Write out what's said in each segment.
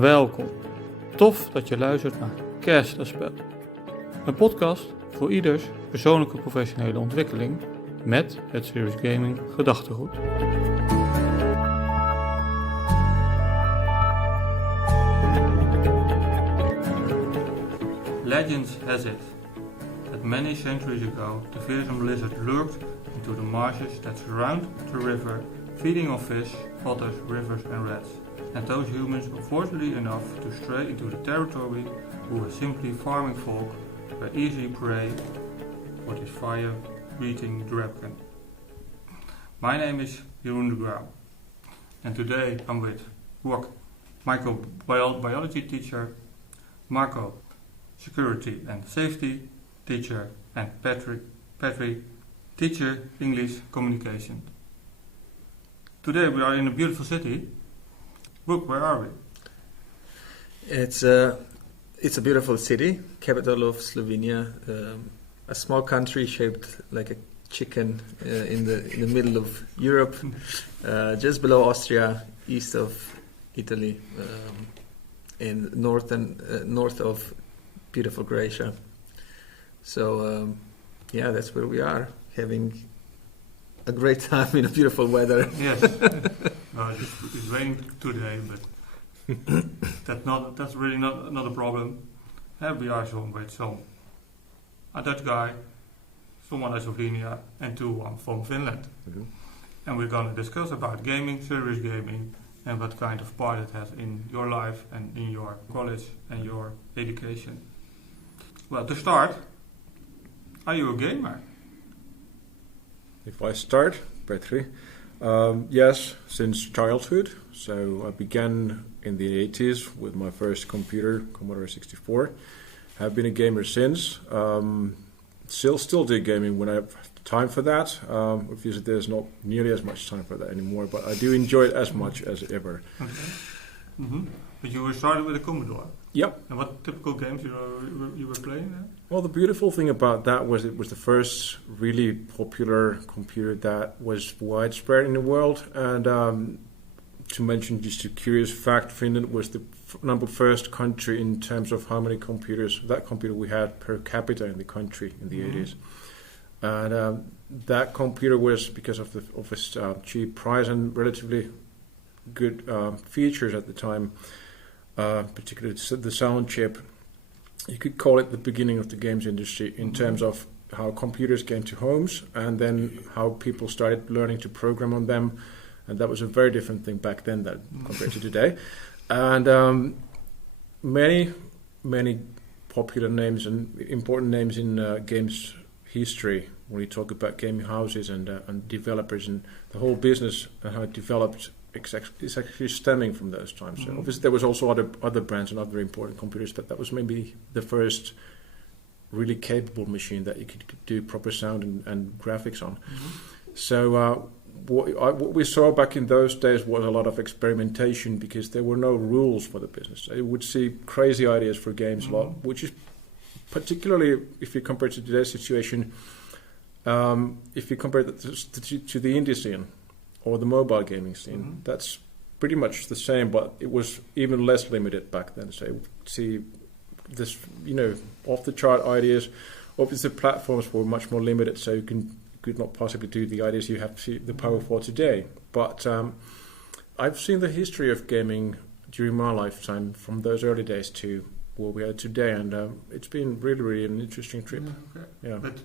Welkom. Tof dat je luistert naar Kerstspel. Een podcast voor ieders persoonlijke professionele ontwikkeling met het serious gaming gedachtegoed. Legends has it that many centuries ago the fearsome lizard lurked into the marshes that surround the river, feeding on fish, otters, rivers and rats. And those humans were fortunately enough to stray into the territory who were simply farming folk were easy prey for this fire-breathing dragon. My name is Jeroen de Grauw, and today I'm with Michael, biology teacher, Marco, security and safety teacher, and Patrick, teacher English communication. Today we are in a beautiful city. Look, where are we? It's a beautiful city, capital of Slovenia, a small country shaped like a chicken in the middle of Europe, just below Austria, east of Italy, in north of beautiful Croatia. So that's where we are, having a great time in a beautiful weather. Yes. It's raining today, but that's really not a problem. We are with a Dutch guy, someone out of Slovenia, and one from Finland. Mm-hmm. And we're going to discuss about gaming, serious gaming, and what kind of part it has in your life and in your college and your education. Well, to start, are you a gamer? If I start, Petri, yes, since childhood. So I began in the 80s with my first computer, Commodore 64. Have been a gamer since. Still do gaming when I have time for that. Obviously, there's not nearly as much time for that anymore, but I do enjoy it as much as ever. Okay. Mm-hmm. But you were started with a Commodore. Yep. And what typical games you were playing there? Well, the beautiful thing about that was it was the first really popular computer that was widespread in the world. And to mention just a curious fact, Finland was the first country in terms of how many computers, that computer we had per capita in the country in the 80s. And that computer was, because of its cheap price and relatively good features at the time, particularly the sound chip, you could call it the beginning of the games industry in terms of how computers came to homes and then how people started learning to program on them. And that was a very different thing back then compared to today. And many popular names and important names in games history, when we talk about gaming houses and developers and the whole business and how it developed, is actually stemming from those times. So obviously there was also other brands and other important computers, but that was maybe the first really capable machine that you could do proper sound and graphics on. So what we saw back in those days was a lot of experimentation because there were no rules for the business. You would see crazy ideas for games a lot, which is particularly, if you compare to today's situation, if you compare that to the indie scene or the mobile gaming scene, that's pretty much the same, but it was even less limited back then. So see this, off-the-chart ideas. Obviously, platforms were much more limited, so you could not possibly do the ideas you have to see the power for today. But I've seen the history of gaming during my lifetime from those early days to what we are today, and it's been really, really an interesting trip. Okay. Yeah. But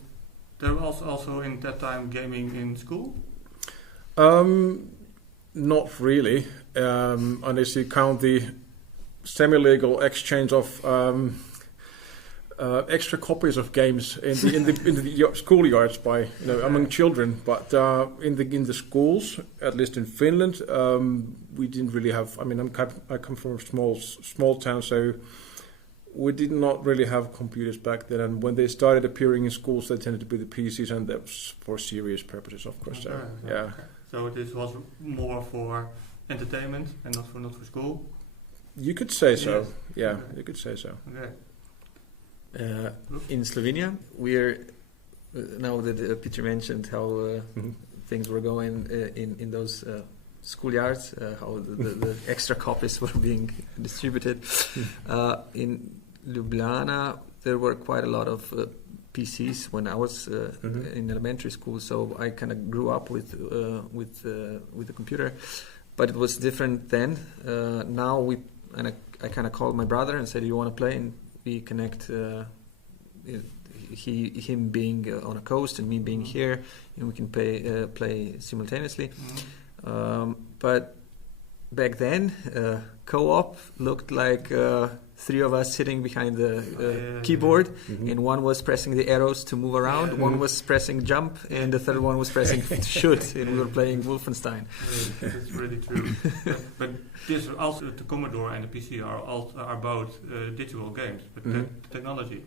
there was also in that time gaming in school? Not really, unless you count the semi-legal exchange of extra copies of games in the schoolyards by among children. But in the schools, at least in Finland, we didn't really have. I mean, I come from a small town, so we did not really have computers back then. And when they started appearing in schools, they tended to be the PCs, and that was for serious purposes, of course. Okay. So yeah. Okay. So this was more for entertainment and not for school? You could say so. Yes. Yeah, Okay. you could say so. Okay. In Slovenia, we're now that Peter mentioned how things were going in those schoolyards, how the extra copies were being distributed. In Ljubljana, there were quite a lot of PCs when I was in elementary school, so I kind of grew up with the computer, but it was different then. Now I kind of called my brother and said, "Do you want to play?" And we connect. Him being on a coast and me being here, and we can play simultaneously. But back then, co-op looked like 3 of us sitting behind the keyboard, and one was pressing the arrows to move around, one was pressing jump, and the third one was pressing shoot, and we were playing Wolfenstein. That's really true. But this also, the Commodore and the PC are both digital games, but technology.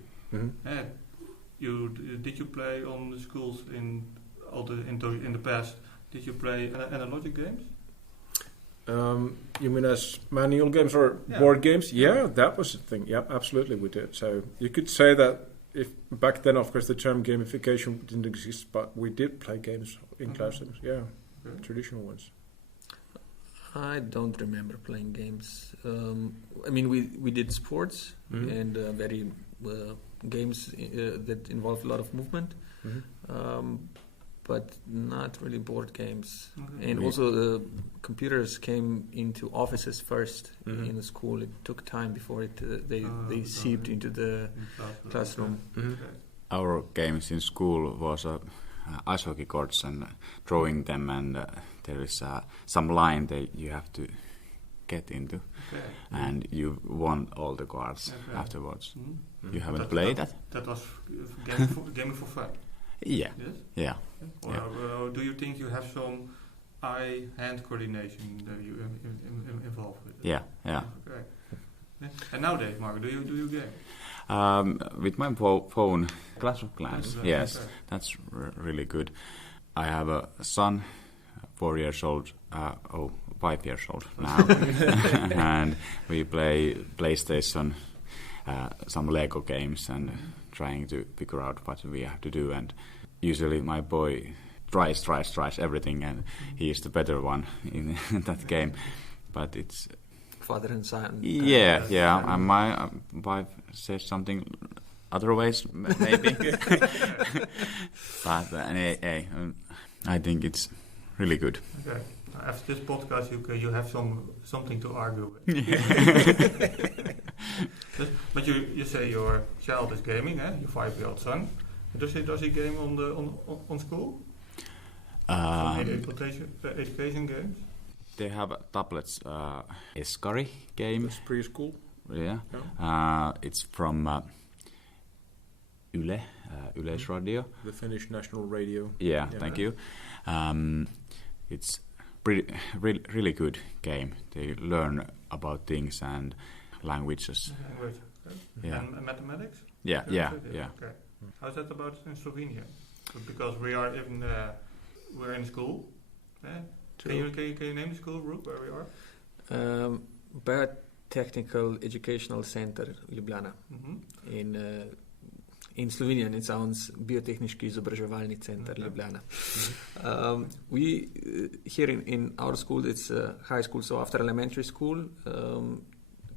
Did you play on the schools in the past? Did you play analogic games? You mean as manual games or board games? Yeah, that was a thing. Yeah, absolutely we did. So you could say that if back then, of course, the term gamification didn't exist, but we did play games in classrooms. Yeah, traditional ones. I don't remember playing games. I mean, we did sports and very games that involved a lot of movement. But not really board games. And also the computers came into offices first in the school. It took time before they seeped into the classroom. Our games in school was ice hockey courts and drawing them, and there is some line that you have to get into, and you won all the cards afterwards. You haven't played that? That was gaming for fun. Yeah. Yes? Yeah. Or do you think you have some eye-hand coordination that you involved with? Yeah. Okay. And nowadays, Mark, do you game? With my phone, Clash of Clans. Yes, that's really good. I have a son, 4 years old. 5 years old now, and we play PlayStation, some Lego games, and trying to figure out what we have to do. And usually my boy tries everything, and he is the better one in that game. But it's father and son. Yeah. And my wife says something other ways, maybe. But I think it's really good. Okay. After this podcast, you have something to argue with. But you say your child is gaming, your 5-year-old son. Does he game on school? Education games. They have tablets. Eskari game. That's preschool. Yeah. It's from Yle, Yleisradio. The Finnish national radio. Yeah. Thank you. It's really good game. They learn about things and languages. Yeah. And mathematics? Yeah. Okay. How's that about in Slovenia? Because we're in school. Can you name the school group where we are? Biotechnical Educational Center Ljubljana. In Slovenian it sounds Biotehniški izobraževalni center Ljubljana. We here in our school, it's high school, so after elementary school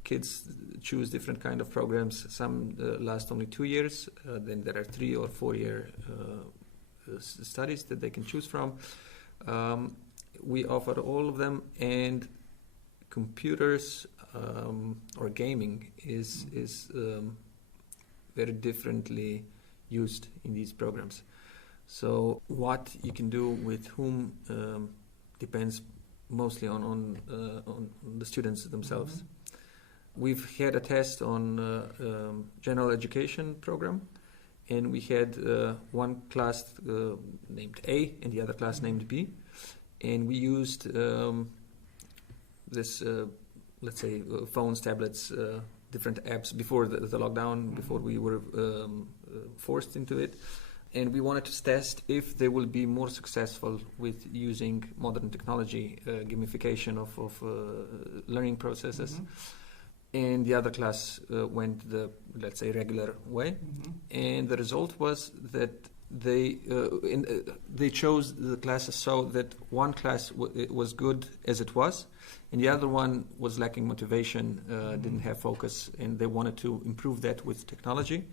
kids choose different kind of programs. Some last only 2 years, then there are 3 or 4 year studies that they can choose from. We offer all of them, and computers or gaming is very differently used in these programs. So what you can do with whom depends mostly on the students themselves. We've had a test on general education program, and we had one class named A and the other class named B, and we used this, let's say, phones, tablets, different apps before the lockdown, before we were forced into it. And we wanted to test if they will be more successful with using modern technology, gamification of learning processes. And the other class went the, let's say, regular way. And the result was that they chose the classes so that one class was good as it was, and the other one was lacking motivation, didn't have focus, and they wanted to improve that with technology.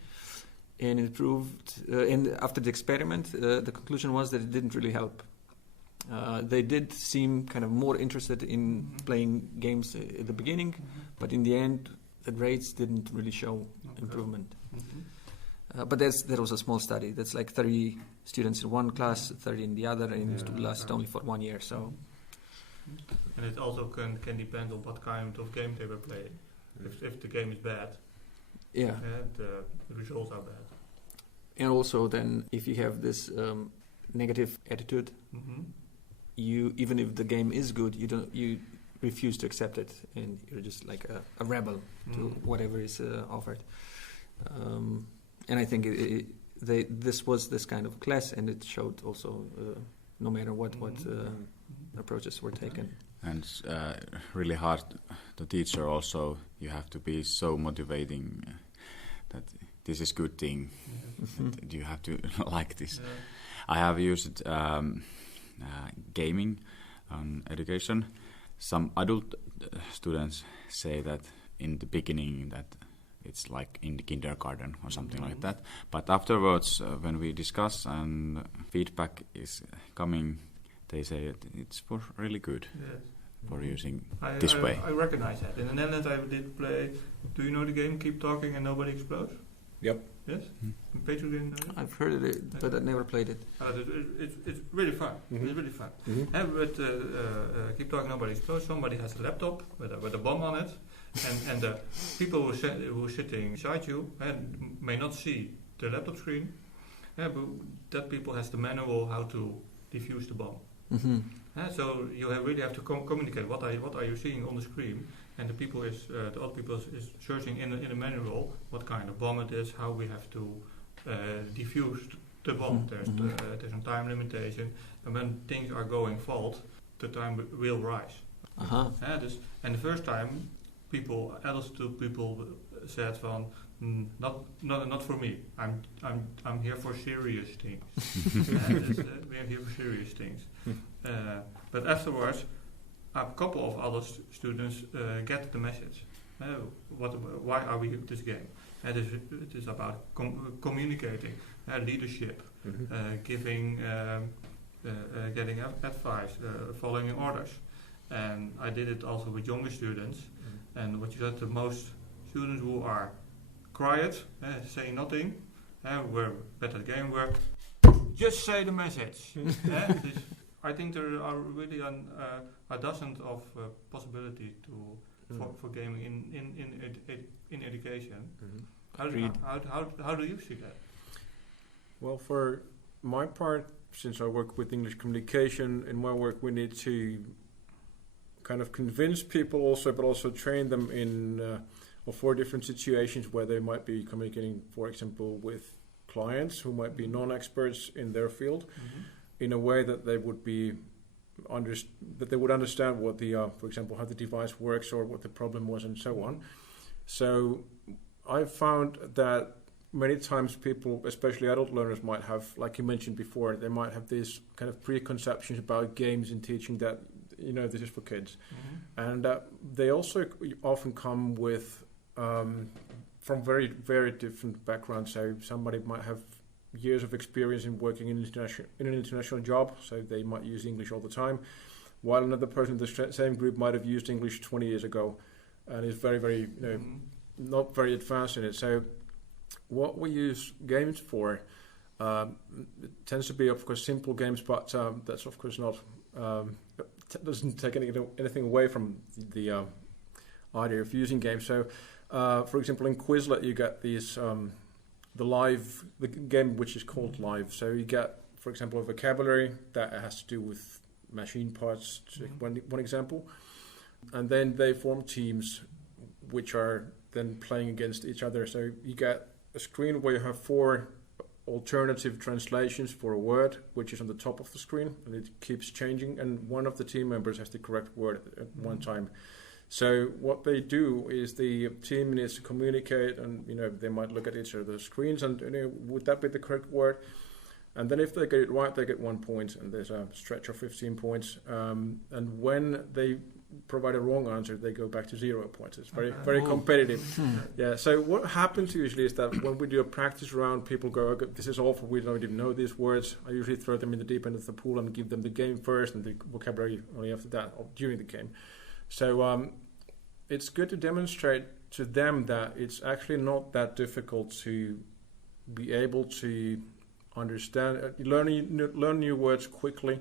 And and after the experiment, the conclusion was that it didn't really help. They did seem kind of more interested in playing games at the beginning, but in the end, the grades didn't really show improvement. But that was a small study. That's like 30 students in one class, 30 in the other, and it lasted only for 1 year. So, and it also can depend on what kind of game they were playing. If the game is bad, the results are bad. And also, then, if you have this negative attitude, you, even if the game is good, you refuse to accept it, and you're just like a rebel to whatever is offered. And I think this was this kind of class, and it showed also no matter what approaches were taken. And it's really hard to teacher also. You have to be so motivating that this is good thing. That you have to like this. I have used gaming on education. Some adult students say that in the beginning that it's like in the kindergarten or something like that. But afterwards, when we discuss and feedback is coming, they say it's really good for using this way. I recognize that. In the Netherlands, I did play. Do you know the game Keep Talking and Nobody Explodes? Yep. Yes. Peter didn't know it? I've heard of it, but I never played it. It's really fun. It's really fun. But Keep Talking Nobody Explodes. Somebody has a laptop with a bomb on it. And the people who are sitting beside you may not see the laptop screen, but that people has the manual how to defuse the bomb. So you really have to communicate what are you seeing on the screen, and the other people is searching in the manual what kind of bomb it is, how we have to defuse the bomb. There's a time limitation, and when things are going fault, the time will rise. And the first time. Adult people said van, not for me. I'm here for serious things. We are here for serious things. But afterwards, a couple of other students get the message. Why are we in this game? It is about communicating, leadership, giving, getting advice, following orders. And I did it also with younger students. And what you said, the most students who are quiet, saying nothing, were better at the game, were just say the message. I think there are really a dozen of possibilities for gaming in education. How do you see that? Well, for my part, since I work with English communication, in my work we need to kind of convince people also, but also train them in for different situations where they might be communicating, for example, with clients who might be non-experts in their field, in a way that they would be that they would understand what the, for example, how the device works or what the problem was and so on. So I've found that many times people, especially adult learners, might have, like you mentioned before, they might have these kind of preconceptions about games and teaching that, this is for kids. And they also often come with from very, very different backgrounds. So somebody might have years of experience in working in an international job, so they might use English all the time, while another person in the same group might have used English 20 years ago and is very, very, not very advanced in it. So what we use games for tends to be, of course, simple games, but that's, of course, not... doesn't take anything away from the idea of using games. So, for example, in Quizlet you get these the game which is called Live. So you get, for example, a vocabulary that has to do with machine parts, one example, and then they form teams which are then playing against each other. So you get a screen where you have 4 alternative translations for a word, which is on the top of the screen, and it keeps changing, and one of the team members has the correct word at one time. So what they do is the team needs to communicate, and they might look at each other's screens and would that be the correct word? And then if they get it right, they get 1 point, and there's a stretch of 15 points. And when they provide a wrong answer, they go back to 0 points. It's very competitive. Yeah. So what happens usually is that when we do a practice round, people go, okay, "This is awful. We don't even know these words." I usually throw them in the deep end of the pool and give them the game first, and the vocabulary only after that, or during the game. So it's good to demonstrate to them that it's actually not that difficult to be able to understand, learn new words quickly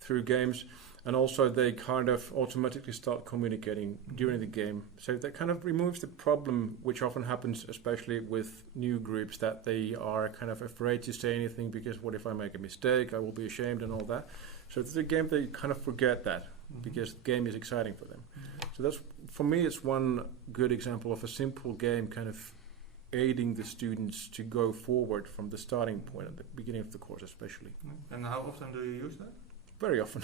through games, and also they kind of automatically start communicating during the game. So that kind of removes the problem, which often happens, especially with new groups, that they are kind of afraid to say anything because what if I make a mistake? I will be ashamed and all that. So it's a game they kind of forget that because the game is exciting for them. So that's, for me, it's one good example of a simple game kind of aiding the students to go forward from the starting point at the beginning of the course, especially. And how often do you use that? Very often.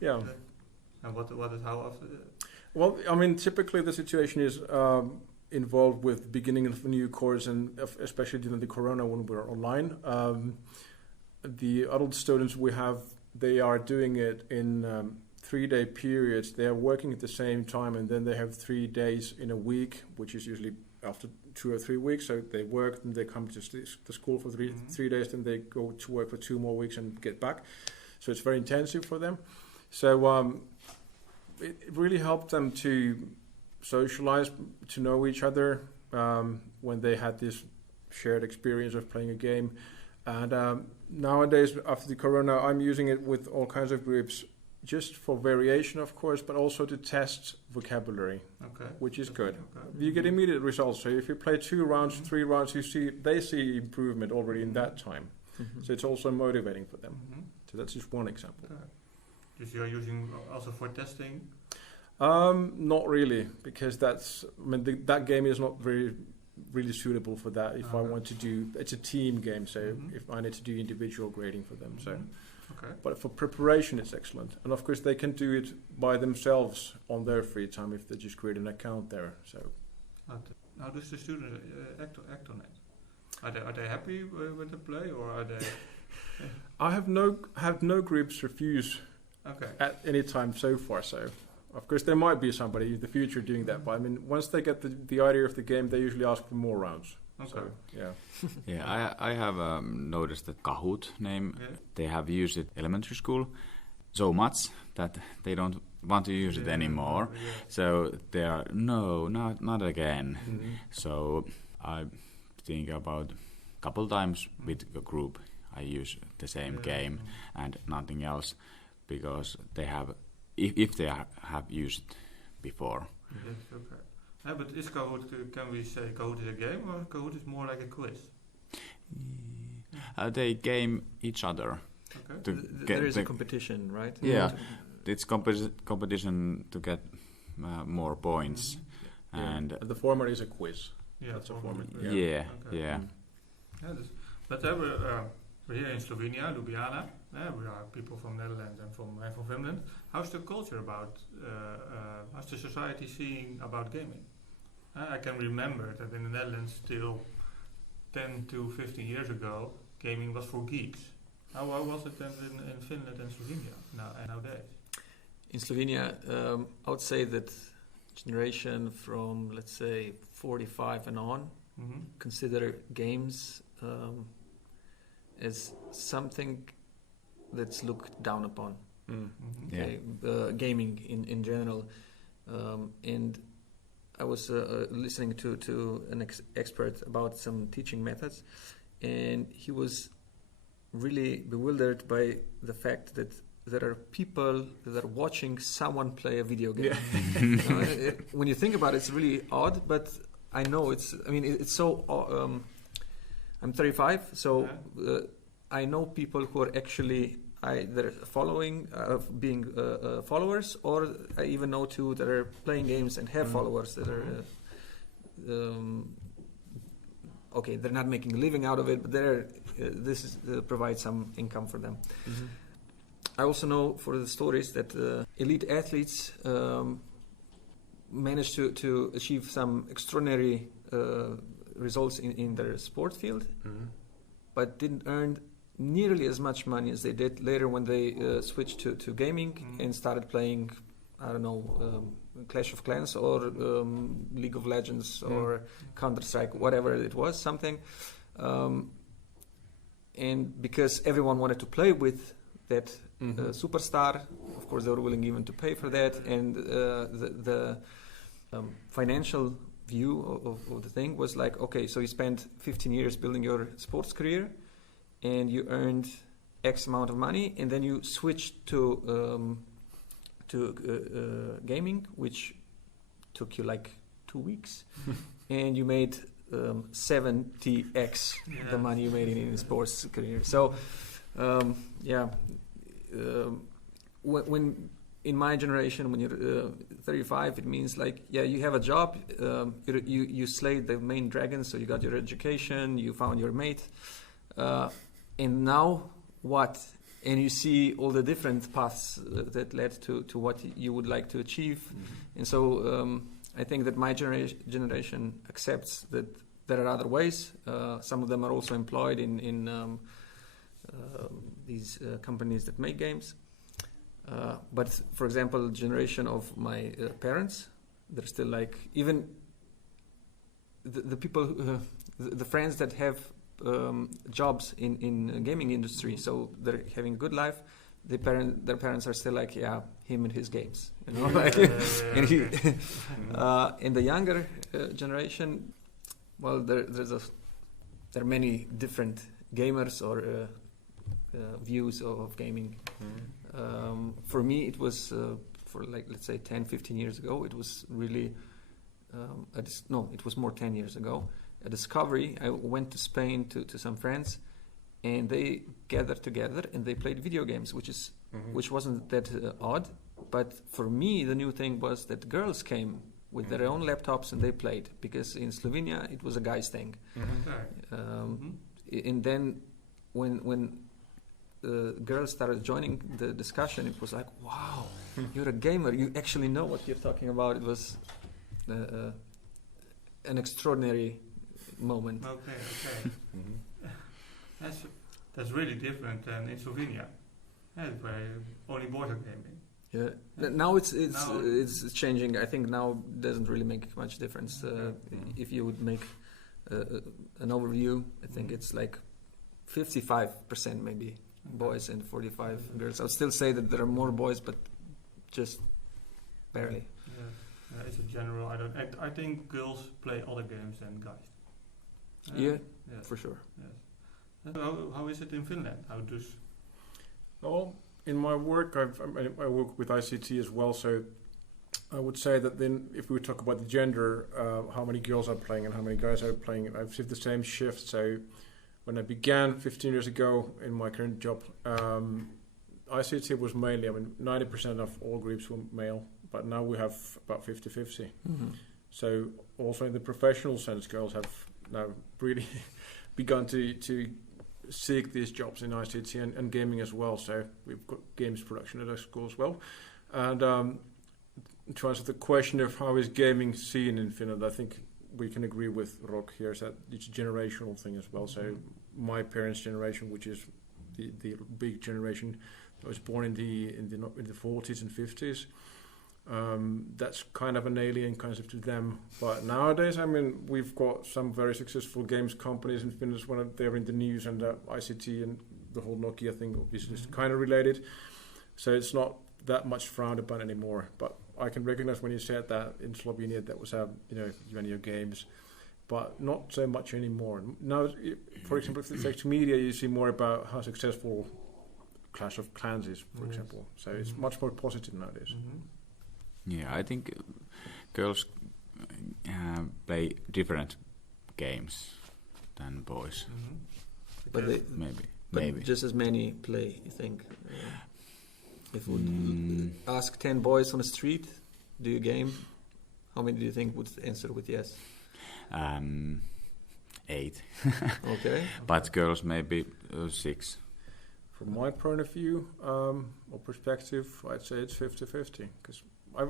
Yeah. And what is how often? Well, I mean, typically the situation is involved with beginning of a new course, and especially during the corona when we're online. The adult students we have, they are doing it in 3-day periods. They are working at the same time, and then they have 3 days in a week, which is usually after 2 or 3 weeks. So they work, and they come to the school for 3 days, then they go to work for 2 more weeks and get back. So it's very intensive for them. So it really helped them to socialize, to know each other when they had this shared experience of playing a game. And nowadays, after the corona, I'm using it with all kinds of groups, just for variation, of course, but also to test vocabulary, which is good. You get immediate results. So if you play 2 rounds, 3 rounds, they see improvement already in that time. So it's also motivating for them. So that's just one example. Just you're using also for testing? Not really, because that game is not really suitable for that. If I want to do, it's a team game, so if I need to do individual grading for them, so. But for preparation, it's excellent, and of course they can do it by themselves on their free time if they just create an account there. So, how does the student act on it? Are they happy with the play, or are they? I have no groups refuse at any time so far. So. Of course, there might be somebody in the future doing that, but I mean, once they get the idea of the game, they usually ask for more rounds. So, yeah. Yeah, I have noticed that Kahoot name, they have used it elementary school so much that they don't want to use it anymore. So they are, no, not again. So I think about a couple times with a group, I use the same game and nothing else, because they have, if they have used it before. But is Kahoot, can we say Kahoot is a game, or Kahoot is more like a quiz? They game each other. There is a competition, right? Yeah, it's competition to get more points. And the format is a quiz. That's a format. But we're here in Slovenia, Ljubljana. We are people from Netherlands and from Finland. How's the culture about? How's the society seeing about gaming? I can remember that in the Netherlands, still 10 to 15 years ago, gaming was for geeks. How was it then in Finland and Slovenia nowadays? In Slovenia, I would say that generation from, let's say, 45 and on consider games as something that's looked down upon. Gaming in general. And I was listening to an expert about some teaching methods, and he was really bewildered by the fact that there are people that are watching someone play a video game. When you think about it, it's really odd, but I know it's so... I'm 35, so I know people who are actually either following, being followers, or I even know two that are playing games and have followers that are they're not making a living out of it, but this provides some income for them. I also know for the stories that elite athletes manage to achieve some extraordinary results in their sport field, but didn't earn nearly as much money as they did later when they switched to gaming and started playing, I don't know, Clash of Clans or League of Legends or Counter-Strike, whatever it was, something. And because everyone wanted to play with that superstar, of course they were willing even to pay for that, and the financial view of the thing was like, okay, so you spent 15 years building your sports career, and you earned X amount of money, and then you switched to gaming, which took you like 2 weeks, and you made 70x the money you made in a sports career. So, when in my generation, when you're 35, it means like, you have a job, you slayed the main dragon, so you got your education, you found your mate, and now what? And you see all the different paths that led to what you would like to achieve. And so I think that my generation accepts that there are other ways. Some of them are also employed in these companies that make games. But for example, generation of my parents, they're still like, even the people, the friends that have jobs in gaming industry, so they're having a good life. Their parents are still like, him and his games, you know. And he, in the younger generation, well, there are many different gamers or views of gaming. For me, it was for like, let's say 10, 15 years ago. It was really it was more 10 years ago. A discovery. I went to Spain to some friends, and they gathered together and they played video games, which wasn't that odd. But for me, the new thing was that girls came with their own laptops and they played, because in Slovenia it was a guy's thing. And then when girls started joining the discussion, it was like, wow, you're a gamer, you actually know what you're talking about. It was an extraordinary moment. Okay. That's really different than in Slovenia, where only boys are gaming. Yeah. Now it's changing. I think now doesn't really make much difference. If you would make an overview, I think it's like 55% maybe boys and 45 girls. I would still say that there are more boys, but just barely. Yeah, it's a general. I think girls play other games than guys. Yes. For sure. Yes. How is it in Finland? How does? Well, in my work, I work with ICT as well, so I would say that then, if we talk about the gender, how many girls are playing and how many guys are playing, I've seen the same shift. So when I began 15 years ago in my current job, ICT was mainly, 90% of all groups were male, but now we have about 50-50. So also in the professional sense, girls have now really begun to seek these jobs in ICT and gaming as well. So we've got games production at our school as well. And to answer the question of how is gaming seen in Finland, I think we can agree with Rock here that it's a generational thing as well. So my parents' generation, which is the big generation that was born in the 40s and 50s, that's kind of an alien concept to them. But nowadays, we've got some very successful games companies in Finland when they're in the news, and ICT and the whole Nokia thing is just kind of related. So it's not that much frowned upon anymore. But I can recognize when you said that in Slovenia that was your games, but not so much anymore. Now, for example, if you take to media, you see more about how successful Clash of Clans is, for example. So it's much more positive nowadays. Yeah, I think girls play different games than boys. But maybe just as many play, you think? If we would ask 10 boys on the street, do you game? How many do you think would answer with yes? 8. Okay. But girls maybe 6. From my point of view or perspective, I'd say it's 50-50. Because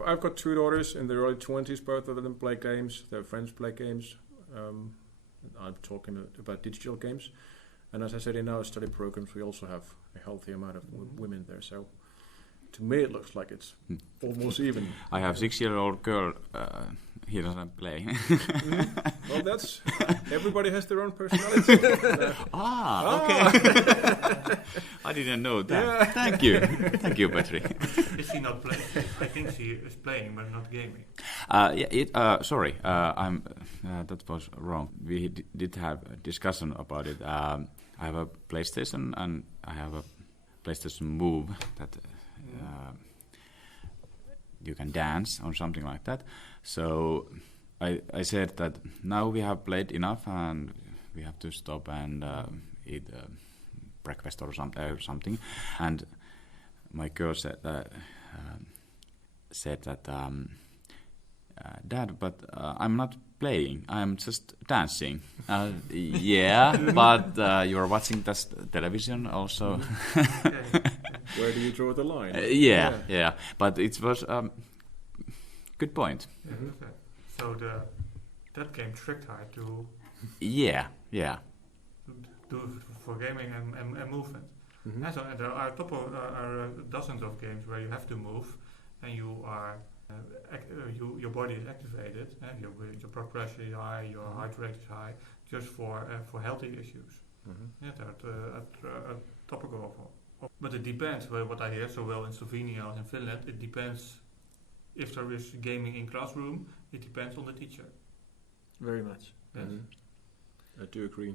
I've got 2 daughters in their early 20s. Both of them play games. Their friends play games. I'm talking about digital games. And as I said, in our study programs, we also have a healthy amount of women there. So to me, it looks like it's almost even. I have 6-year-old girl. He doesn't play. Well, that's everybody has their own personality. Okay. I didn't know that. Yeah. Thank you, Petri. Is she not playing? I think she is playing, but not gaming. Sorry, that was wrong. We did have a discussion about it. I have a PlayStation and I have a PlayStation Move that you can dance or something like that. So I said that now we have played enough and we have to stop and eat breakfast or something. And my girl said that, Dad, but I'm not playing. I'm just dancing. Yeah, but you're watching this television also. Where do you draw the line? Yeah. But it was good point. Yeah, okay. So that game tricked her to do for gaming and movement. Mm-hmm. And so there are dozens of games where you have to move, and you are your body is activated, and your blood pressure is high, your heart rate is high, just for healthy issues. Mm-hmm. Yeah, that topical of. But it depends. What I hear so well in Slovenia and in Finland, it depends. If there is gaming in classroom, it depends on the teacher. Very much. Yes. Mm-hmm. I do agree.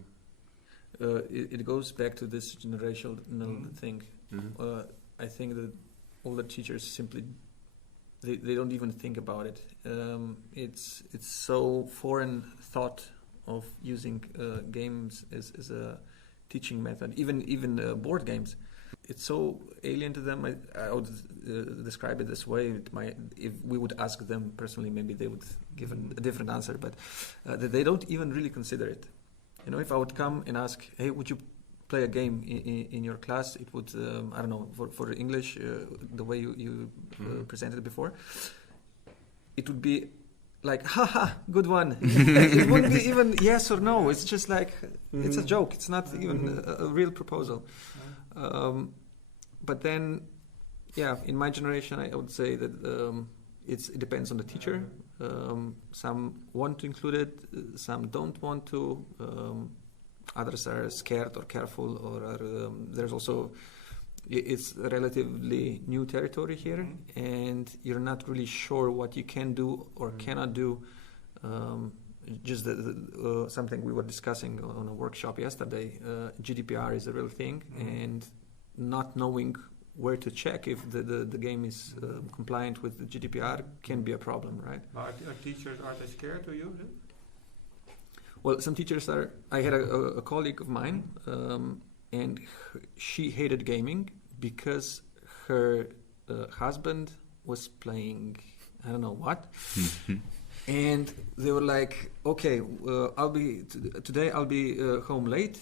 It goes back to this generational thing. Mm-hmm. I think that all the teachers simply they don't even think about it. It's so foreign thought of using games as a teaching method. Even board games, it's so alien to them. I would describe it this way. If we would ask them personally, maybe they would give a different answer. But that they don't even really consider it. You know, if I would come and ask, hey, would you play a game in your class? It would, I don't know, for English, the way you presented it before, it would be like, haha, good one. It wouldn't be even yes or no. It's just like, it's a joke. It's not even a real proposal. But then, yeah, in my generation, I would say that it depends on the teacher. Some want to include it, some don't want to. Others are scared or careful, or there's also, it's relatively new territory here, and you're not really sure what you can do or cannot do. Just something we were discussing on a workshop yesterday. GDPR is a real thing, and not knowing where to check if the game is compliant with the GDPR can be a problem, right? Are teachers, are they scared to use it? Well, some teachers are. I had a colleague of mine, and she hated gaming because her husband was playing, I don't know what, and they were like, "Okay, today I'll be home late,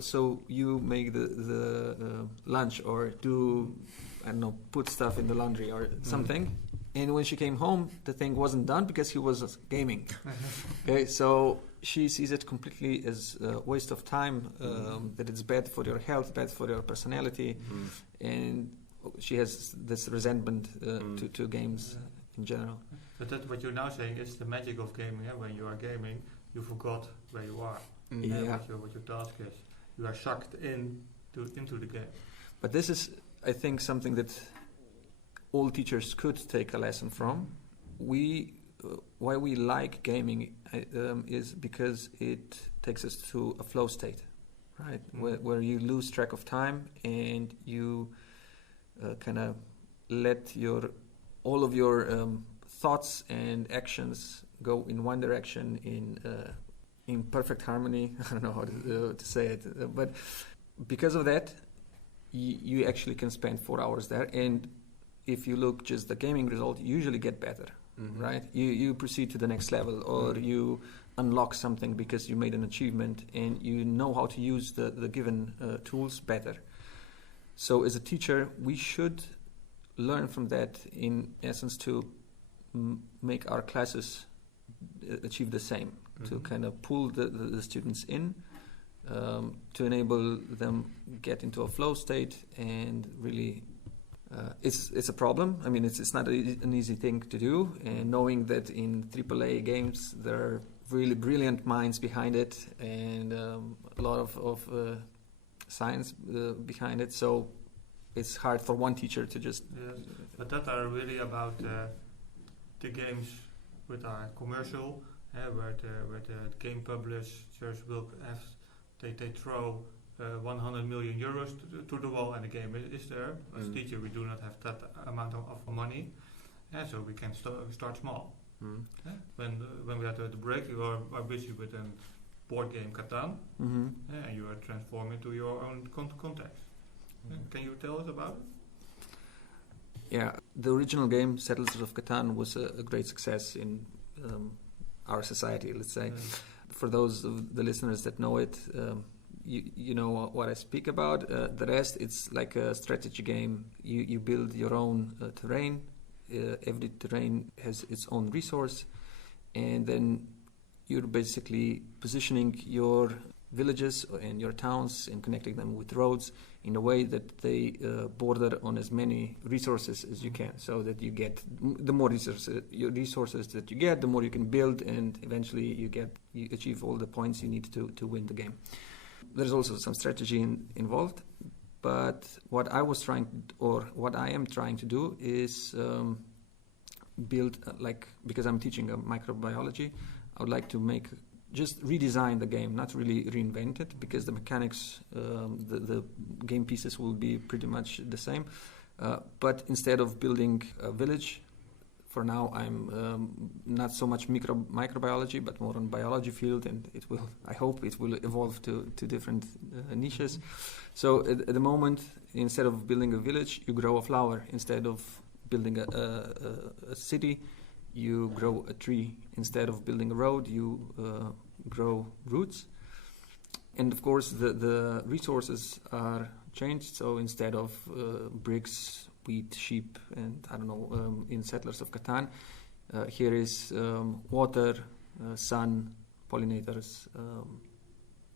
so you make the lunch or do, I don't know, put stuff in the laundry or something." And when she came home, the thing wasn't done because he was gaming. Okay, so she sees it completely as a waste of time, that it's bad for your health, bad for your personality, and she has this resentment to games in general. So that's what you're now saying is the magic of gaming. Yeah? When you are gaming, you forgot where you are, Yeah. what your task is. You are sucked into the game. But this is, I think, something that all teachers could take a lesson from. Why we like gaming is because it takes us to a flow state, right? Where you lose track of time and you kind of let all of your thoughts and actions go in one direction in perfect harmony. I don't know how to say it, but because of that, you actually can spend 4 hours there, and if you look just the gaming result, you usually get better, right? You proceed to the next level, or you unlock something because you made an achievement and you know how to use the given tools better. So as a teacher, we should learn from that, in essence, to make our classes achieve the same, to kind of pull the students in, to enable them get into a flow state and really. It's a problem. I mean, it's not an easy thing to do, and knowing that in AAA games there are really brilliant minds behind it and a lot of science behind it, so it's hard for one teacher to just... Yes, but that are really about the games with our commercial, where the game publishers will have, they throw 100 million euros to the wall and the game is there. As a teacher we do not have that amount of money, so we can start small. When we are at the break you are busy with a board game Catan, and you are transforming to your own context. Can you tell us about it? Yeah, the original game Settlers of Catan was a great success in our society, let's say. For those of the listeners that know it, you know what I speak about. The rest, it's like a strategy game. You build your own terrain. Every terrain has its own resource, and then you're basically positioning your villages and your towns and connecting them with roads in a way that they border on as many resources as you can, so that you get the more resources that you get, the more you can build, and eventually you achieve all the points you need to win the game. There's also some strategy involved, but what I am trying to do is build, because I'm teaching microbiology, I would like to just redesign the game, not really reinvent it, because the mechanics, the game pieces will be pretty much the same. But instead of building a village, for now I'm not so much microbiology, but more on biology field, and I hope it will evolve to different niches. So at the moment, instead of building a village, you grow a flower. Instead of building a city, you grow a tree. Instead of building a road, you grow roots. And of course, the resources are changed. So instead of bricks, wheat, sheep, and I don't know, in Settlers of Catan, here is water, sun, pollinators,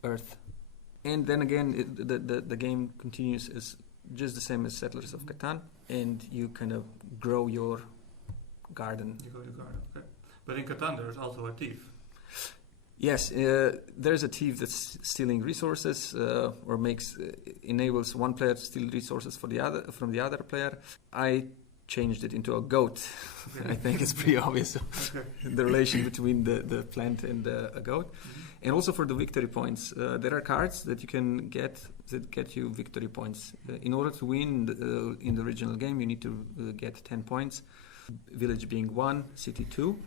earth. And then again, the game continues as just the same as Settlers of Catan, and you kind of grow your garden. You go to garden, okay. But in Catan there is also a thief. Yes, there's a thief that's stealing resources, or enables one player to steal resources from the other player. I changed it into a goat. I think it's pretty obvious the relation between the plant and a goat. And also for the victory points, there are cards that you can get that get you victory points. In order to win in the original game, you need to get 10 points. Village being 1, city 2.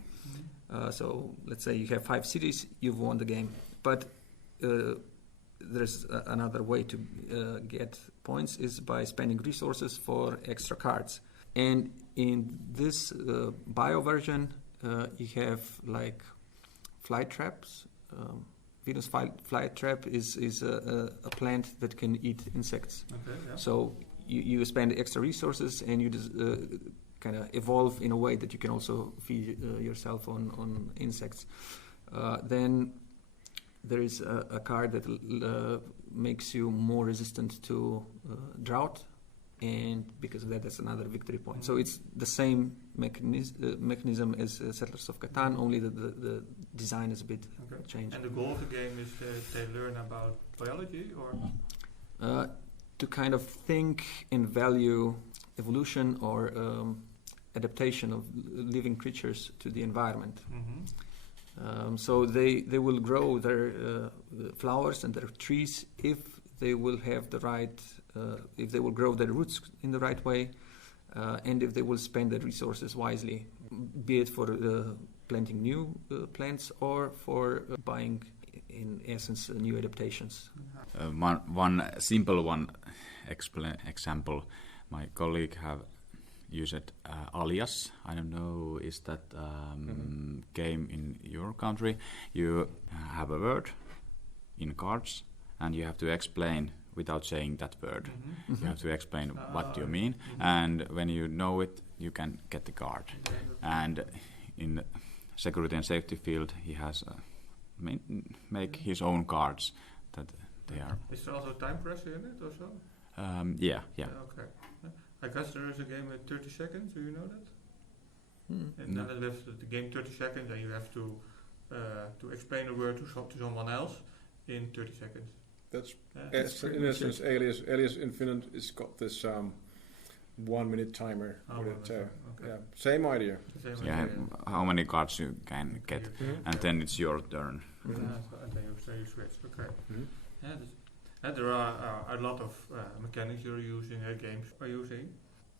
So let's say you have 5 cities, you've won the game. But there's another way to get points is by spending resources for extra cards. And in this bio version, you have like fly traps. Venus flytrap is a plant that can eat insects. Okay, yeah. So you spend extra resources and you just kind of evolve in a way that you can also feed yourself on insects. Then there is a card that makes you more resistant to drought, and because of that, that's another victory point. So it's the same mechanism as Settlers of Catan, only the design is a bit changed. And the goal of the game is they learn about biology, or? To kind of think and value evolution or adaptation of living creatures to the environment. Mm-hmm. So they will grow their flowers and their trees if they will have the right, if they will grow their roots in the right way, and if they will spend their resources wisely, be it for planting new plants or for buying, in essence, new adaptations. One simple example, my colleague have used Alias. I don't know, is that game in your country? You have a word in cards, and you have to explain without saying that word. Mm-hmm. You have to explain what you mean, and when you know it, you can get the card. And in security and safety field, he has make his own cards that they are. Is there also time pressure in it or so? Yeah. Okay. I guess there is a game with 30 seconds. Do you know that? And No. then we have the game 30 seconds, and you have to explain a word to someone else in 30 seconds. That's That's in essence, Alias Infinite has got this 1 minute timer. With it, okay. yeah, same idea. The same Yeah, idea. how many cards you can get, Mhm. and then it's your turn. And then you switch. Okay. Mhm. And there are a lot of mechanics you're using, games are using.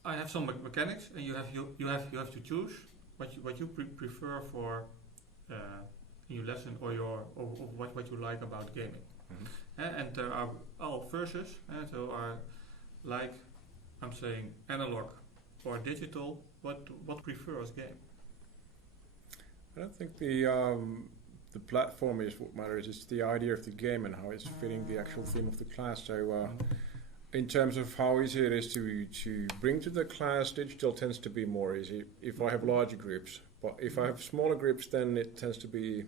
I have some mechanics, and you have to choose what you prefer for in your lesson or what you like about gaming. Mhm. And there are all verses, so are like I'm saying analog or digital. What prefer as game? I don't think the platform is what matters. It's the idea of the game and how it's fitting the actual theme of the class. So, in terms of how easy it is to bring to the class, digital tends to be more easy if I have larger groups. But if I have smaller groups, then it tends to be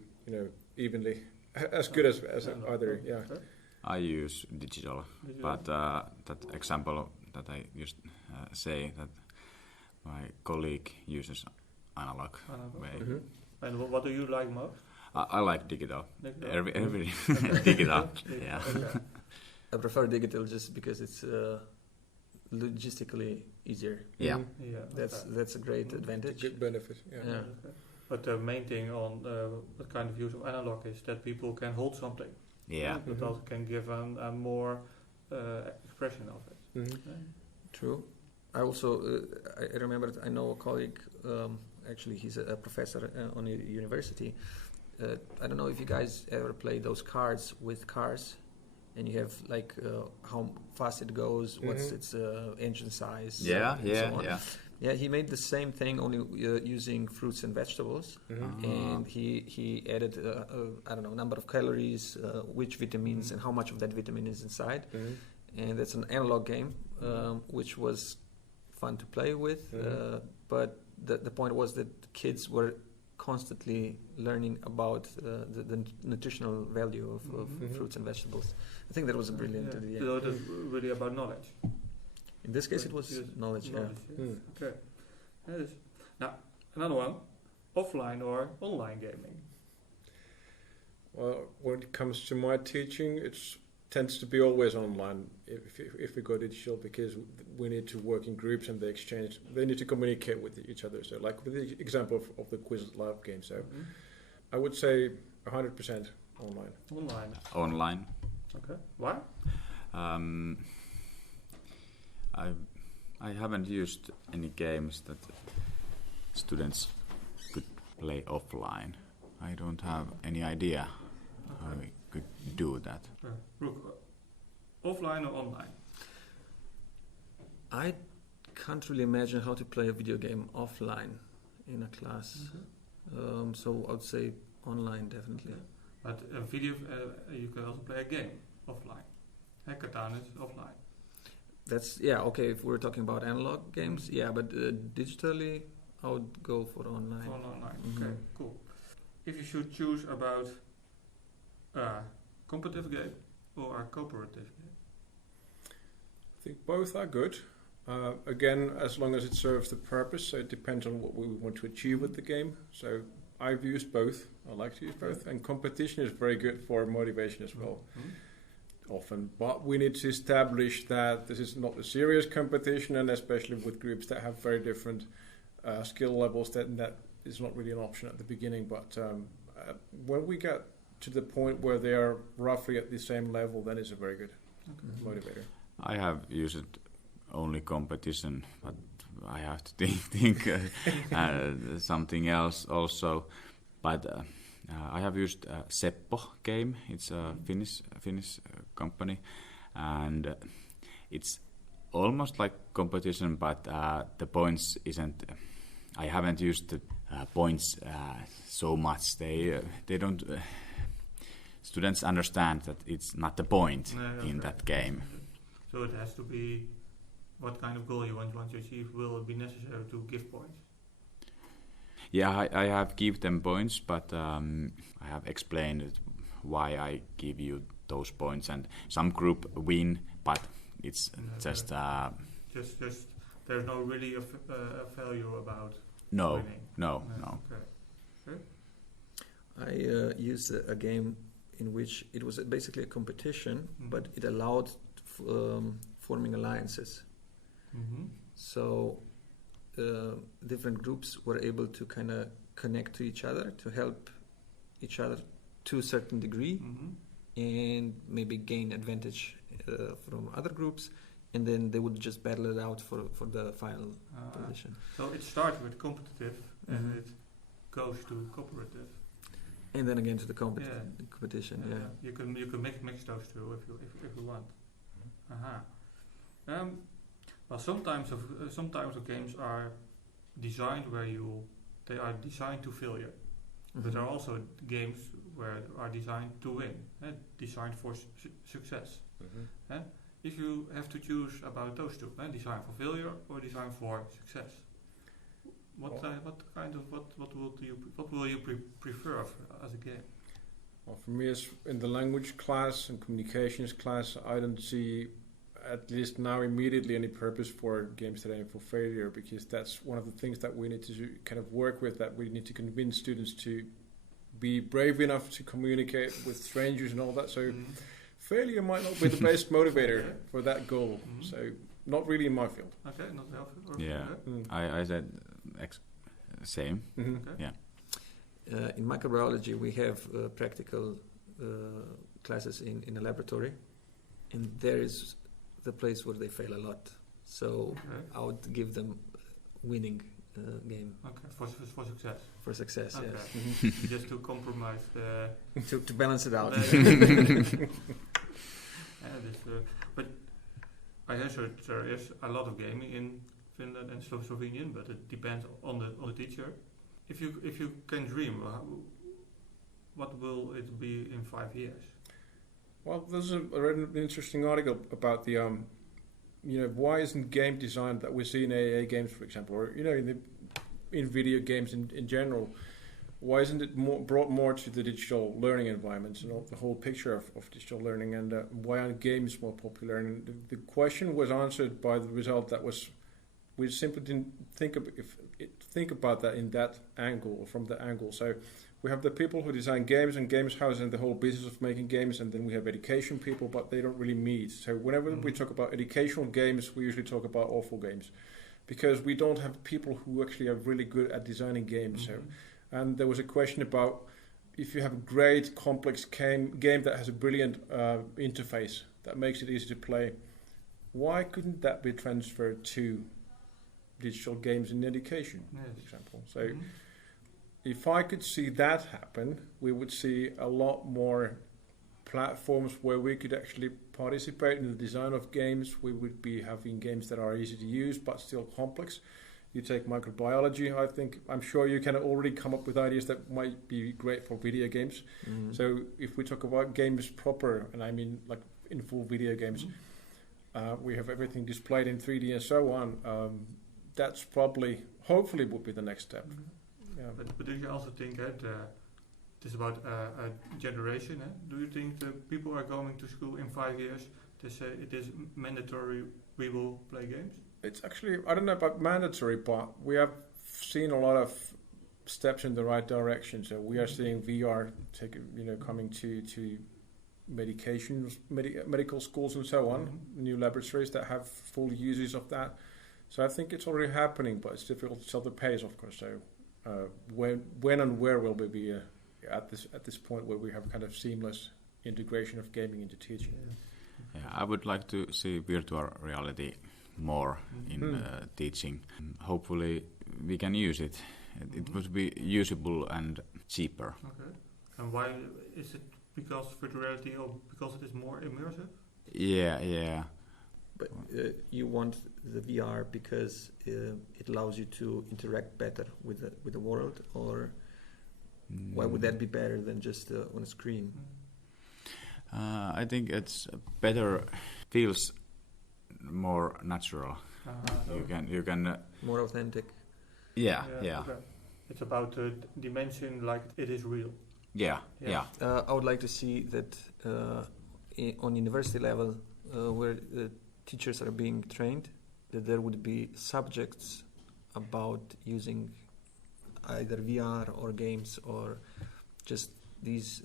evenly as good as other. Yeah. Okay. I use digital, but that example that I used say that my colleague uses analog way. Mhm. And what do you like most? I like digital. Digital? Every digital. Yeah. Okay. I prefer digital just because it's logistically easier. Yeah. Yeah. That's a great It's a advantage. good benefit. Yeah. Yeah. Okay. But the main thing on what kind of use of analog is that people can hold something. Yeah. But also can give a more expression of it. Mhm. True. I also I remembered. I know a colleague. Actually, he's a professor on a university. I don't know if you guys ever play those cards with cars, and you have like how fast it goes, what's its engine size. Yeah. and so on. Yeah. He made the same thing only using fruits and vegetables, Mhm. and he added I don't know, number of calories, which vitamins, and how much of that vitamin is inside. Mhm. And that's an analog game, which was fun to play with. But the point was that kids were constantly learning about the nutritional value of fruits and vegetables. I think that was a brilliant idea. So it is really about knowledge. In this case, it was Yes, knowledge. Yeah. yes. Okay. Yes. Now, another one, offline or online gaming. Well, when it comes to my teaching, it tends to be always online if we go digital, because we need to work in groups and they need to communicate with each other. So, like with the example of the quiz live game, so I would say 100% online. Online. Okay. Why? I haven't used any games that students could play offline. I don't have any idea how we could do that. Brooke, offline or online? I can't really imagine how to play a video game offline in a class. So I would say online, definitely. But a video, you can also play a game offline. Hackathon is offline. That's okay. If we're talking about analog games, but digitally, I would go for online. For online. Mhm. Okay, cool. If you should choose about a competitive game or a cooperative game? I think both are good. Again, as long as it serves the purpose, so it depends on what we want to achieve with the game. So I've used both. I like to use both, and competition is very good for motivation as well. Often, but we need to establish that this is not a serious competition, and especially with groups that have very different skill levels, that is not really an option at the beginning. But when we get to the point where they are roughly at the same level, then it's a very good motivator. I have used only competition, but I have to think something else also. But I have used Seppo game. It's a Finnish company, and it's almost like competition, but the points isn't. I haven't used the points so much. They don't. Students understand that it's not the point in that game. So it has to be what kind of goal you want to achieve. Will it be necessary to give points? Yeah, I have give them points, but I have explained why I give you those points, and some group win, but it's just there's no really a value about no, winning. No. Okay. I used a game in which it was basically a competition, but it allowed forming alliances. Mm-hmm. So different groups were able to kind of connect to each other to help each other to a certain degree, and maybe gain advantage from other groups, and then they would just battle it out for the final position. So it starts with competitive and it goes to cooperative. And then again to the competition. Yeah. You can mix those two if you want. Well, sometimes of games are designed they are designed to failure, but there are also games where are designed to win, designed for success. If you have to choose about those two, design for failure or design for success, what will you prefer as a game? Well, for me, as in the language class and communications class, I don't see, at least now immediately, any purpose for games that aim for failure, because that's one of the things that we need to kind of work with, that we need to convince students to be brave enough to communicate with strangers and all that. So failure might not be the best motivator for that goal. So not really in my field. Okay, not helpful. Yeah, I said same. Okay. Yeah. In microbiology, we have practical classes in a laboratory, and there is the place where they fail a lot. So I would give them winning game. Okay, for success. For success, okay. Yes. Just to compromise to balance it out. But I heard there is a lot of gaming in Finland and Slovenia, but it depends on the teacher. If you can dream, what will it be in 5 years? Well, there's I read an interesting article about the why isn't game design that we see in AA games, for example, or in video games in general, why isn't it brought more to the digital learning environments and the whole picture of digital learning, and why aren't games more popular? And the question was answered by the result that was, we simply didn't think about that in that angle, or from that angle. So we have the people who design games and games houses and the whole business of making games, and then we have education people, but they don't really meet. So whenever we talk about educational games, we usually talk about awful games, because we don't have people who actually are really good at designing games. So, and there was a question about, if you have a great complex game that has a brilliant interface that makes it easy to play, why couldn't that be transferred to digital games in education, for example? So if I could see that happen, we would see a lot more platforms where we could actually participate in the design of games. We would be having games that are easy to use but still complex. You take microbiology, I'm sure you can already come up with ideas that might be great for video games. So if we talk about games proper, and I mean like in full video games, we have everything displayed in 3D and so on. That's probably, hopefully, would be the next step. Yeah. But do you also think that it is about a generation? Do you think the people are going to school in 5 years to say it is mandatory we will play games? It's actually, I don't know about mandatory, but we have seen a lot of steps in the right direction. So we are seeing VR coming to medical schools and so on, new laboratories that have full uses of that. So I think it's already happening, but it's difficult to tell the pace, of course. So when and where will we be at this point where we have kind of seamless integration of gaming into teaching? Yeah, I would like to see virtual reality more in teaching. Hopefully we can use it. It would be usable and cheaper. Okay. And why is it? Because virtual reality, or because it is more immersive? Yeah. But you want the VR because it allows you to interact better with the world, or why would that be better than just on a screen? I think it's better, feels more natural. You can more authentic. Yeah. Okay. It's about the dimension, like it is real. Yeah. I would like to see that on university level, where the teachers are being trained, that there would be subjects about using either VR or games or just these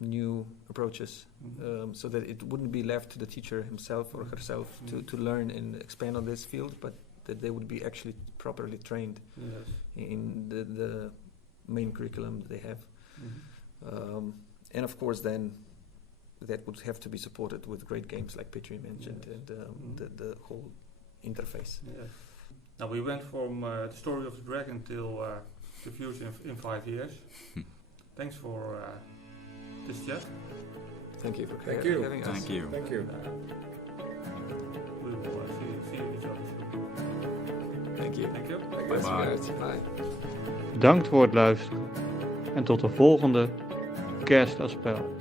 new approaches, so that it wouldn't be left to the teacher himself or herself to learn and expand on this field, but that they would be actually properly trained in the main curriculum that they have. And of course then that would have to be supported with great games like Petri mentioned, and the whole interface. Yes. Now we went from the story of the dragon till the future in 5 years. Thanks for this chat. Thank you for Thank you. having us. Thank you. Thank you. We will see each other soon. Thank you. Thank you. Bye. Bye. Bedankt voor het luisteren en tot de volgende Kerstaspel.